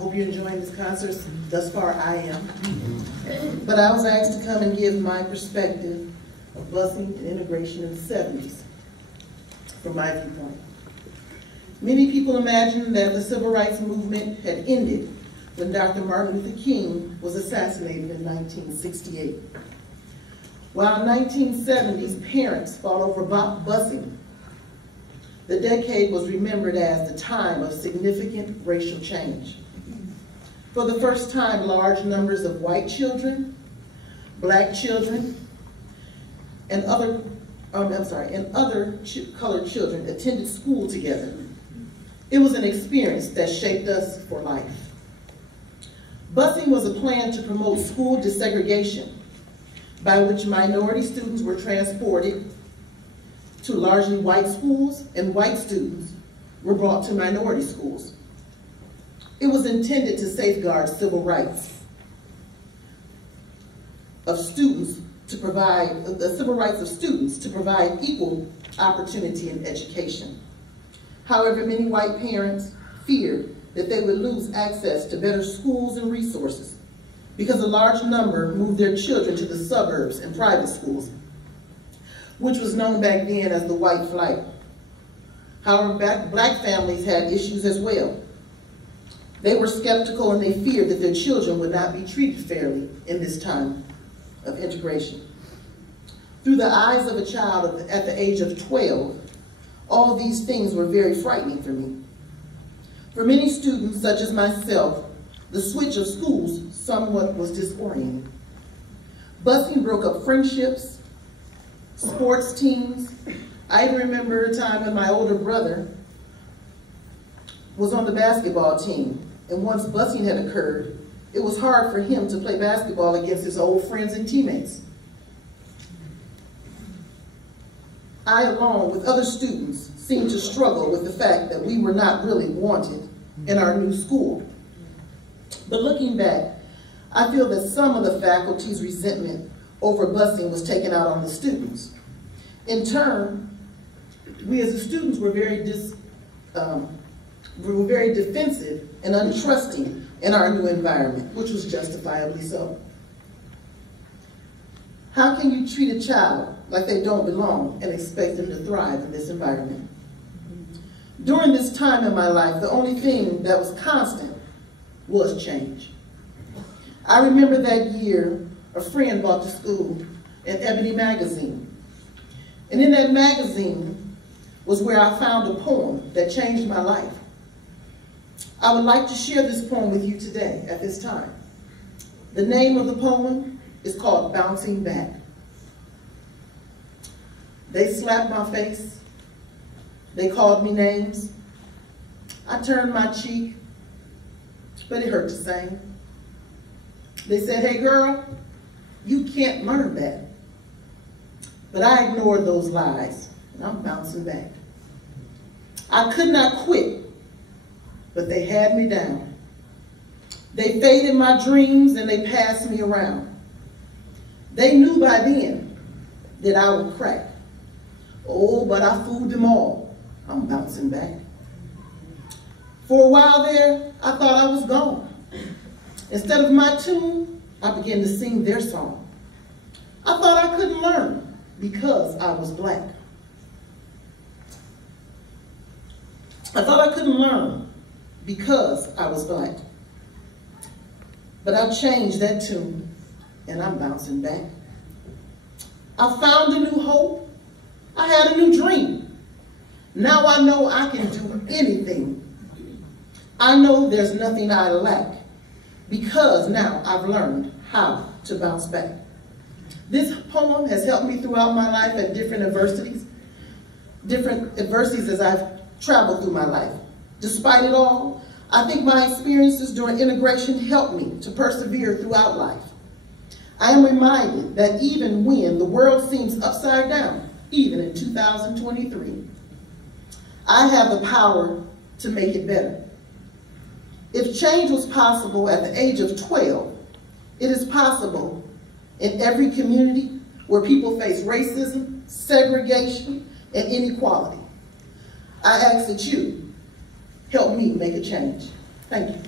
hope you're enjoying this concert. Thus far, I am. But I was asked to come and give my perspective of busing and integration in the 70s from my viewpoint. Many people imagine that the civil rights movement had ended when Dr. Martin Luther King was assassinated in 1968. While in 1970s parents fought over busing, the decade was remembered as the time of significant racial change. For the first time, large numbers of white children, black children, and other colored children attended school together. It was an experience that shaped us for life. Busing was a plan to promote school desegregation, by which minority students were transported to largely white schools and white students were brought to minority schools. It was intended to safeguard civil rights of students to provide, the civil rights of students to provide equal opportunity in education. However, many white parents feared that they would lose access to better schools and resources because a large number moved their children to the suburbs and private schools, which was known back then as the white flight. However, black families had issues as well. They were skeptical and they feared that their children would not be treated fairly in this time of integration. Through the eyes of a child at the age of 12, all these things were very frightening for me. For many students, such as myself, the switch of schools somewhat was disorienting. Busing broke up friendships, sports teams. I even remember a time when my older brother was on the basketball team, and once busing had occurred, it was hard for him to play basketball against his old friends and teammates. I, along with other students, seemed to struggle with the fact that we were not really wanted in our new school. But looking back, I feel that some of the faculty's resentment over busing was taken out on the students. In turn, we as the students were very defensive and untrusting in our new environment, which was justifiably so. How can you treat a child like they don't belong and expect them to thrive in this environment? During this time in my life, the only thing that was constant was change. I remember that year, a friend bought to school an Ebony magazine. And in that magazine was where I found a poem that changed my life. I would like to share this poem with you today at this time. The name of the poem is called Bouncing Back. They slapped my face. They called me names. I turned my cheek, but it hurt the same. They said, "Hey girl, you can't learn that." But I ignored those lies, and I'm bouncing back. I could not quit, but they had me down. They faded my dreams and they passed me around. They knew by then that I would crack. Oh, but I fooled them all. I'm bouncing back. For a while there, I thought I was gone. Instead of my tune, I began to sing their song. I thought I couldn't learn because I was black. I thought I couldn't learn because I was black. But I changed that tune and I'm bouncing back. I found a new hope. I had a new dream. Now I know I can do anything. I know there's nothing I lack because now I've learned how to bounce back. This poem has helped me throughout my life at different adversities as I've traveled through my life. Despite it all, I think my experiences during integration helped me to persevere throughout life. I am reminded that even when the world seems upside down, even in 2023, I have the power to make it better. If change was possible at the age of 12, it is possible in every community where people face racism, segregation, and inequality. I ask that you help me make a change. Thank you.